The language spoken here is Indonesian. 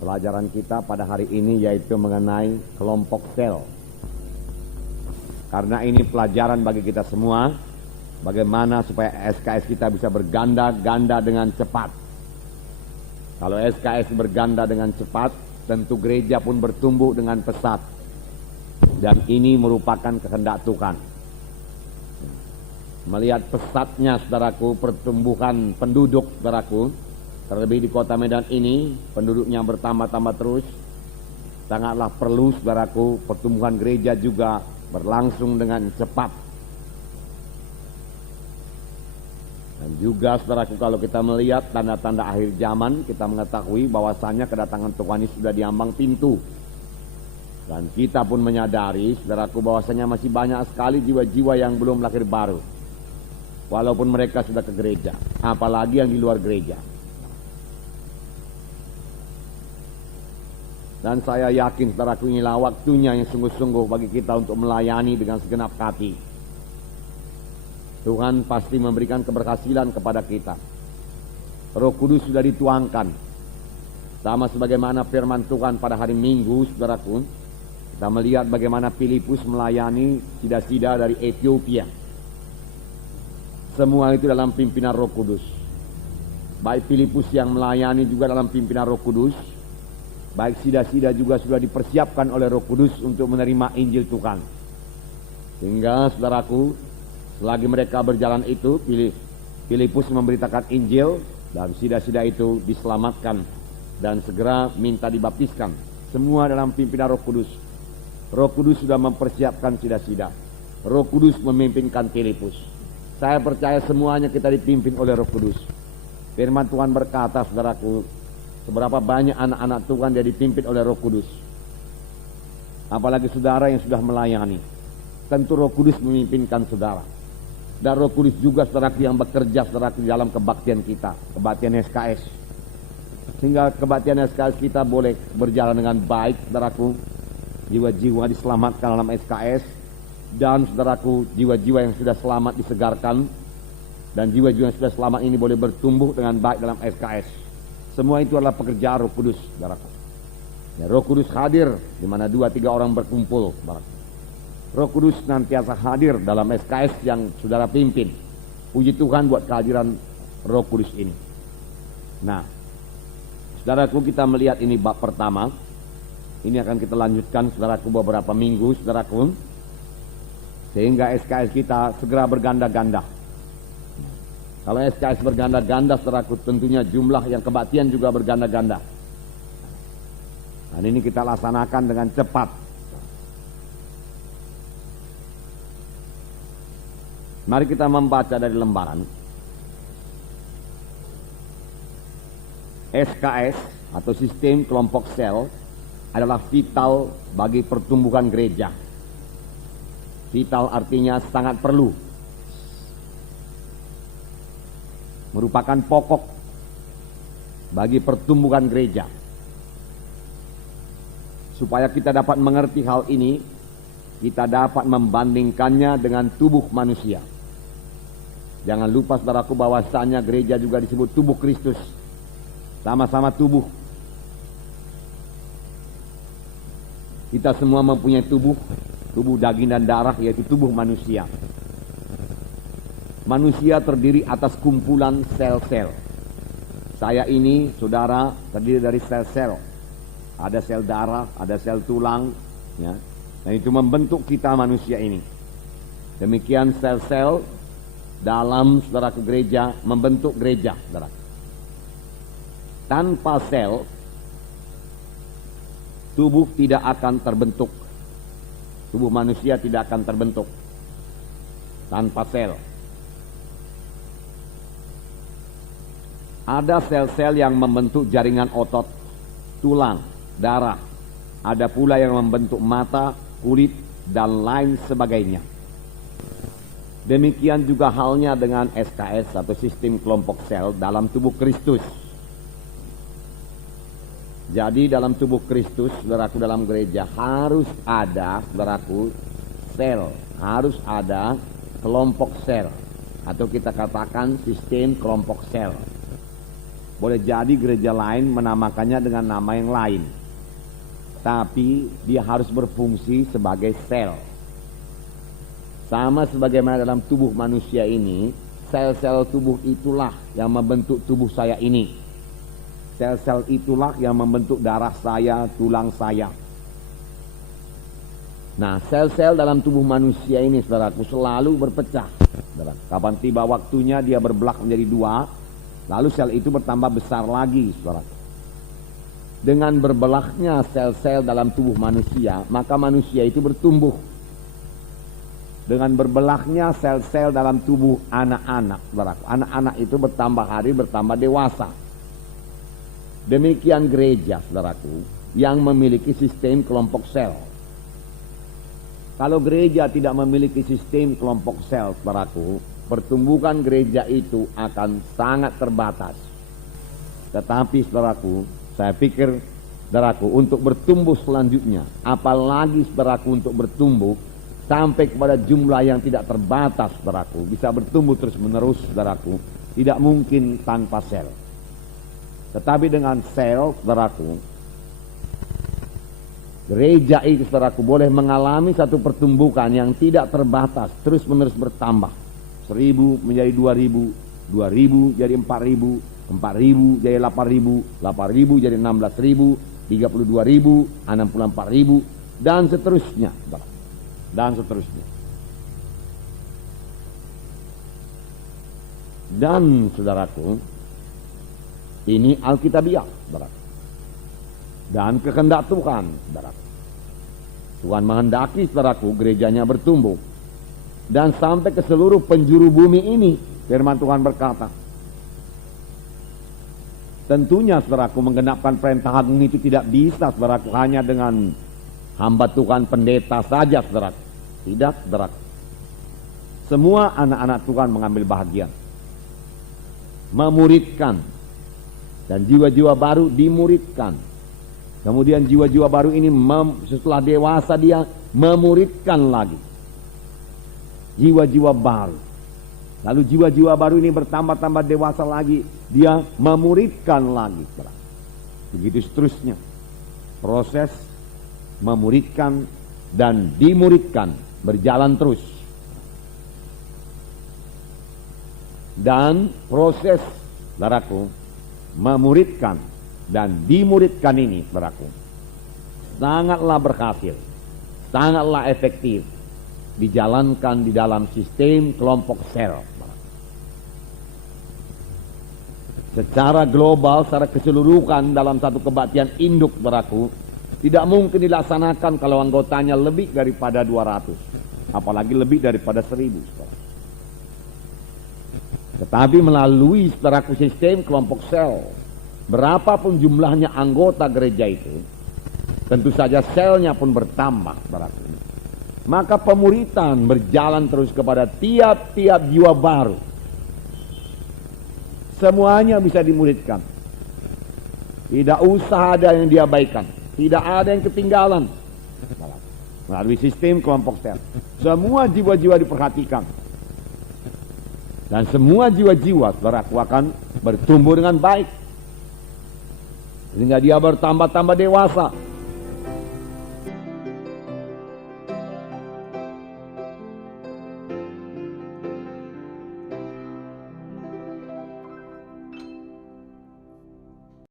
Pelajaran kita pada hari ini yaitu mengenai kelompok sel. Karena ini pelajaran bagi kita semua, bagaimana supaya SKS kita bisa berganda-ganda dengan cepat. Kalau SKS berganda dengan cepat, tentu gereja pun bertumbuh dengan pesat. Dan ini merupakan kehendak Tuhan. Melihat pesatnya, saudaraku, pertumbuhan penduduk, saudaraku, terlebih di kota Medan ini, penduduknya bertambah-tambah terus. Sangatlah perlu, saudaraku, pertumbuhan gereja juga berlangsung dengan cepat. Dan juga, saudaraku, kalau kita melihat tanda-tanda akhir zaman, kita mengetahui bahwasannya kedatangan Tuhan Yesus sudah di ambang pintu. Dan kita pun menyadari, saudaraku, bahwasanya masih banyak sekali jiwa-jiwa yang belum lahir baru. Walaupun mereka sudah ke gereja, apalagi yang di luar gereja. Dan saya yakin, saudaraku, inilah waktunya yang sungguh-sungguh bagi kita untuk melayani dengan segenap hati. Tuhan pasti memberikan keberhasilan kepada kita. Roh Kudus sudah dituangkan. Sama sebagaimana firman Tuhan pada hari Minggu, saudaraku, kita melihat bagaimana Filipus melayani sida-sida dari Ethiopia. Semua itu dalam pimpinan Roh Kudus. Baik Filipus yang melayani juga dalam pimpinan Roh Kudus, baik sida-sida juga sudah dipersiapkan oleh Roh Kudus untuk menerima Injil Tuhan. Sehingga, saudaraku, selagi mereka berjalan itu, Filipus memberitakan Injil, dan sida-sida itu diselamatkan dan segera minta dibaptiskan. Semua dalam pimpinan Roh Kudus. Roh Kudus sudah mempersiapkan sida-sida. Roh Kudus memimpinkan Filipus. Saya percaya semuanya kita dipimpin oleh Roh Kudus. Firman Tuhan berkata, saudaraku, seberapa banyak anak-anak Tuhan dia dipimpin oleh Roh Kudus. Apalagi saudara yang sudah melayani, tentu Roh Kudus memimpinkan saudara. Dan Roh Kudus juga, saudaraku, yang bekerja, saudaraku, dalam kebaktian kita, kebaktian SKS. Sehingga kebaktian SKS kita boleh berjalan dengan baik, saudaraku. Jiwa-jiwa diselamatkan dalam SKS. Dan, saudaraku, jiwa-jiwa yang sudah selamat disegarkan. Dan jiwa-jiwa yang sudah selamat ini boleh bertumbuh dengan baik dalam SKS. Semua itu adalah pekerjaan Roh Kudus, saudaraku. Ya, Roh Kudus hadir di mana 2-3 orang berkumpul, saudaraku. Roh Kudus nantiasa hadir dalam SKS yang saudara pimpin. Puji Tuhan buat kehadiran Roh Kudus ini. Nah, saudaraku, kita melihat ini bab pertama. Ini akan kita lanjutkan, saudaraku, beberapa minggu, saudaraku, sehingga SKS kita segera berganda-ganda. Kalau SKS berganda-ganda, saudaraku, tentunya jumlah yang kebaktian juga berganda-ganda. Dan ini kita laksanakan dengan cepat. Mari kita membaca dari lembaran. SKS atau sistem kelompok sel adalah vital bagi pertumbuhan gereja. Vital artinya sangat perlu. Merupakan pokok bagi pertumbuhan gereja. Supaya kita dapat mengerti hal ini, kita dapat membandingkannya dengan tubuh manusia. Jangan lupa, saudaraku, bahwasanya gereja juga disebut tubuh Kristus. Sama-sama tubuh. Kita semua mempunyai tubuh daging dan darah, yaitu tubuh manusia. Manusia terdiri atas kumpulan sel-sel. Saya ini, saudara, terdiri dari sel-sel. Ada sel darah, ada sel tulang, ya. Dan itu membentuk kita manusia ini. Demikian sel-sel dalam, saudaraku, gereja membentuk gereja, saudara. Tanpa sel, tubuh tidak akan terbentuk. Tubuh manusia tidak akan terbentuk tanpa sel. Ada sel-sel yang membentuk jaringan otot, tulang, darah. Ada pula yang membentuk mata, kulit, dan lain sebagainya. Demikian juga halnya dengan SKS atau sistem kelompok sel dalam tubuh Kristus. Jadi dalam tubuh Kristus, saudaraku, dalam gereja harus ada, saudaraku, sel, harus ada kelompok sel, atau kita katakan sistem kelompok sel. Boleh jadi gereja lain menamakannya dengan nama yang lain, tapi dia harus berfungsi sebagai sel. Sama sebagaimana dalam tubuh manusia ini, sel-sel tubuh itulah yang membentuk tubuh saya ini. Sel-sel itulah yang membentuk darah saya, tulang saya. Nah, sel-sel dalam tubuh manusia ini, saudaraku, selalu berpecah. Kapan tiba waktunya dia berbelah menjadi dua, lalu sel itu bertambah besar lagi, saudaraku. Dengan berbelahnya sel-sel dalam tubuh manusia, maka manusia itu bertumbuh. Dengan berbelahnya sel-sel dalam tubuh anak-anak, saudaraku, anak-anak itu bertambah hari, bertambah dewasa. Demikian gereja, saudaraku, yang memiliki sistem kelompok sel. Kalau gereja tidak memiliki sistem kelompok sel, saudaraku, pertumbuhan gereja itu akan sangat terbatas. Tetapi, saudaraku, saya pikir, saudaraku, untuk bertumbuh selanjutnya, apalagi, saudaraku, untuk bertumbuh sampai kepada jumlah yang tidak terbatas, saudaraku, bisa bertumbuh terus menerus, saudaraku, tidak mungkin tanpa sel. Tetapi dengan sel, saudaraku, gereja itu, saudaraku, boleh mengalami satu pertumbuhan yang tidak terbatas, terus menerus bertambah. 1000 menjadi 2000, 2000 jadi 4000, 4000 jadi 8000, 8000 jadi 16000, 32.000, 64.000, dan seterusnya, dan seterusnya. Dan, saudaraku, ini Alkitabiah, saudaraku, dan kehendak Tuhan, saudaraku. Tuhan menghendaki, saudaraku, gerejanya bertumbuh dan sampai ke seluruh penjuru bumi ini. Firman Tuhan berkata, tentunya, saudaraku, menggenapkan perintah agung itu tidak bisa, saudaraku, hanya dengan hamba Tuhan pendeta saja, saudaraku. Tidak, saudaraku. Semua anak-anak Tuhan mengambil bahagian, memuridkan, dan jiwa-jiwa baru dimuridkan. Kemudian jiwa-jiwa baru ini setelah dewasa dia memuridkan lagi jiwa-jiwa baru. Lalu jiwa-jiwa baru ini bertambah-tambah dewasa lagi, dia memuridkan lagi. Begitu seterusnya. Proses memuridkan dan dimuridkan berjalan terus. Dan proses, saudaraku, memuridkan dan dimuridkan ini, saudaraku, sangatlah berhasil, sangatlah efektif dijalankan di dalam sistem kelompok sel. Secara global, secara keseluruhan dalam satu kebaktian induk, saudaraku, tidak mungkin dilaksanakan kalau anggotanya lebih daripada 200, apalagi lebih daripada 1000, saudara. Tetapi melalui, saudaraku, sistem kelompok sel, berapapun jumlahnya anggota gereja itu, tentu saja selnya pun bertambah, saudaraku. Maka pemuritan berjalan terus kepada tiap-tiap jiwa baru. Semuanya bisa dimuridkan. Tidak usah ada yang diabaikan, tidak ada yang ketinggalan. Melalui sistem kelompok sel, semua jiwa-jiwa diperhatikan. Dan semua jiwa-jiwa, saudaraku, akan bertumbuh dengan baik, sehingga dia bertambah-tambah dewasa.